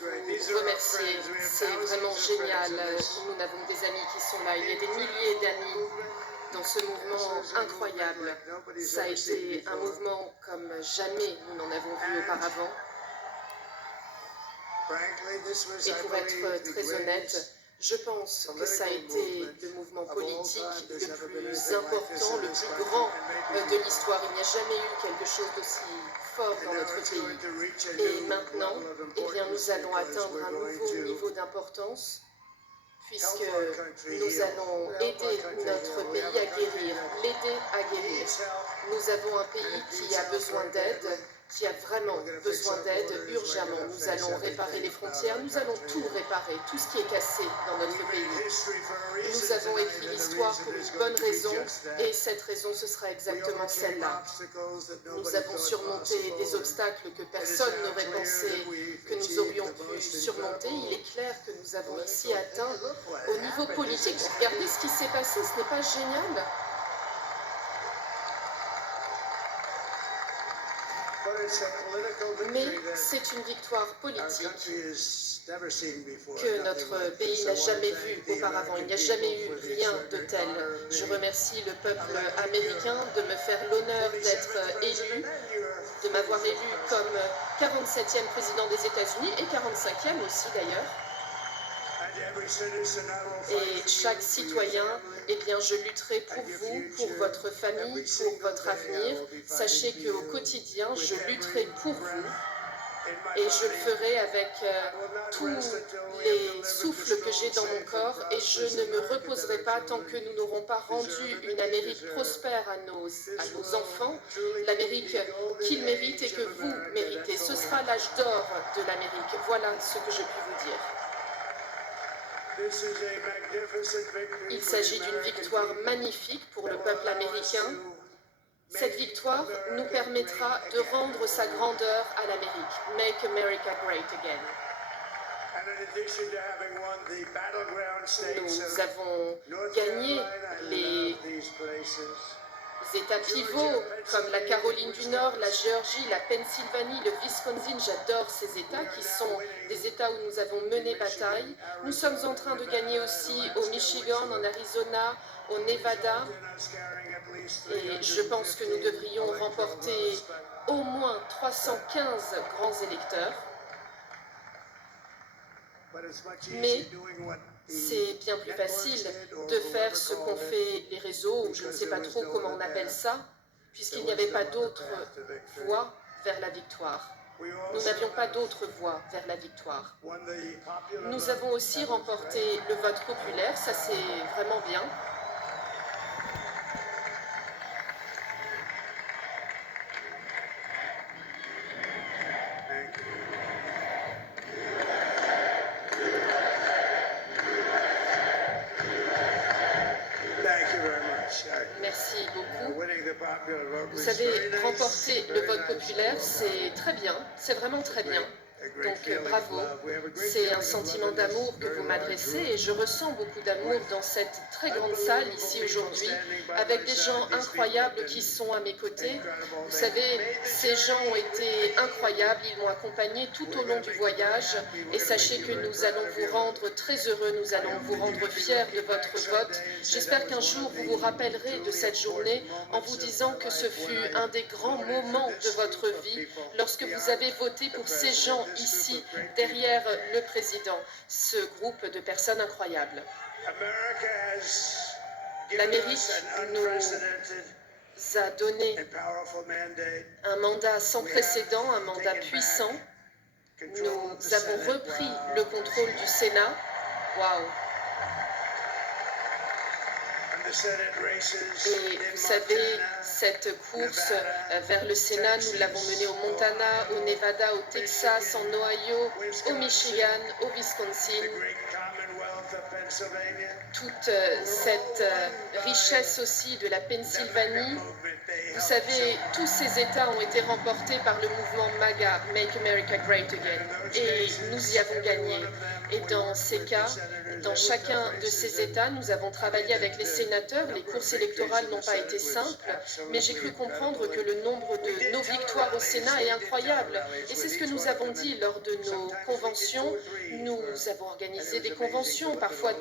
vous remercier. C'est vraiment génial. Nous avons des amis qui sont là. Il y a des milliers d'amis dans ce mouvement incroyable. Ça a été un mouvement comme jamais nous n'en avons vu auparavant. Et pour être très honnête, je pense que ça a été le mouvement politique le plus important, le plus grand de l'histoire. Il n'y a jamais eu quelque chose d'aussi fort dans notre pays. Et maintenant, eh bien, nous allons atteindre un nouveau niveau d'importance puisque nous allons aider notre pays à guérir, l'aider à guérir. Nous avons un pays qui a besoin d'aide, qui a vraiment besoin d'aide urgemment. Nous allons réparer les frontières, nous allons tout réparer, tout ce qui est cassé dans notre pays. Nous avons écrit l'histoire pour une bonne raison, et cette raison, ce sera exactement celle-là. Nous avons surmonté des obstacles que personne n'aurait pensé que nous aurions pu surmonter. Il est clair que nous avons ici atteint au niveau politique. Regardez ce qui s'est passé, ce n'est pas génial? Mais c'est une victoire politique que notre pays n'a jamais vue auparavant. Il n'y a jamais eu rien de tel. Je remercie le peuple américain de me faire l'honneur d'être élu, de m'avoir élu comme 47e président des États-Unis et 45e aussi d'ailleurs. Et chaque citoyen, eh bien, je lutterai pour vous, pour votre famille, pour votre avenir. Sachez qu'au quotidien, je lutterai pour vous et je le ferai avec tous les souffles que j'ai dans mon corps et je ne me reposerai pas tant que nous n'aurons pas rendu une Amérique prospère à nos enfants, l'Amérique qu'ils méritent et que vous méritez. Ce sera l'âge d'or de l'Amérique. Voilà ce que je puis vous dire. Il s'agit d'une victoire magnifique pour le peuple américain. Cette victoire nous permettra de rendre sa grandeur à l'Amérique. Make America Great Again. Nous avons gagné les États pivots comme la Caroline du Nord, la Géorgie, la Pennsylvanie, le Wisconsin. J'adore ces États qui sont des États où nous avons mené bataille. Nous sommes en train de gagner aussi au Michigan, en Arizona, au Nevada. Et je pense que nous devrions remporter au moins 315 grands électeurs. Mais c'est bien plus facile de faire ce qu'ont fait les réseaux, ou je ne sais pas trop comment on appelle ça, puisqu'il n'y avait pas d'autre voie vers la victoire. Nous n'avions pas d'autre voie vers la victoire. Nous avons aussi remporté le vote populaire, ça c'est vraiment bien. Merci beaucoup. Vous savez, remporter le vote populaire, c'est très bien, c'est vraiment très bien. Donc bravo, c'est un sentiment d'amour que vous m'adressez et je ressens beaucoup d'amour dans cette très grande salle ici aujourd'hui avec des gens incroyables qui sont à mes côtés. Vous savez, ces gens ont été incroyables, ils m'ont accompagné tout au long du voyage et sachez que nous allons vous rendre très heureux, nous allons vous rendre fiers de votre vote. J'espère qu'un jour vous vous rappellerez de cette journée en vous disant que ce fut un des grands moments de votre vie lorsque vous avez voté pour ces gens ici, derrière le président, ce groupe de personnes incroyables. L'Amérique nous a donné un mandat sans précédent, un mandat puissant. Nous avons repris le contrôle du Sénat. Waouh! Et vous savez, cette course vers le Sénat, nous l'avons menée au Montana, au Nevada, au Texas, en Ohio, au Michigan, au Wisconsin. Toute cette richesse aussi de la Pennsylvanie. Vous savez, tous ces États ont été remportés par le mouvement MAGA, Make America Great Again. Et nous y avons gagné. Et dans ces cas, dans chacun de ces États, nous avons travaillé avec les sénateurs sénateurs, les courses électorales n'ont pas été simples, mais j'ai cru comprendre que le nombre de nos victoires au Sénat est incroyable. Et c'est ce que nous avons dit lors de nos conventions. Nous avons organisé des conventions, parfois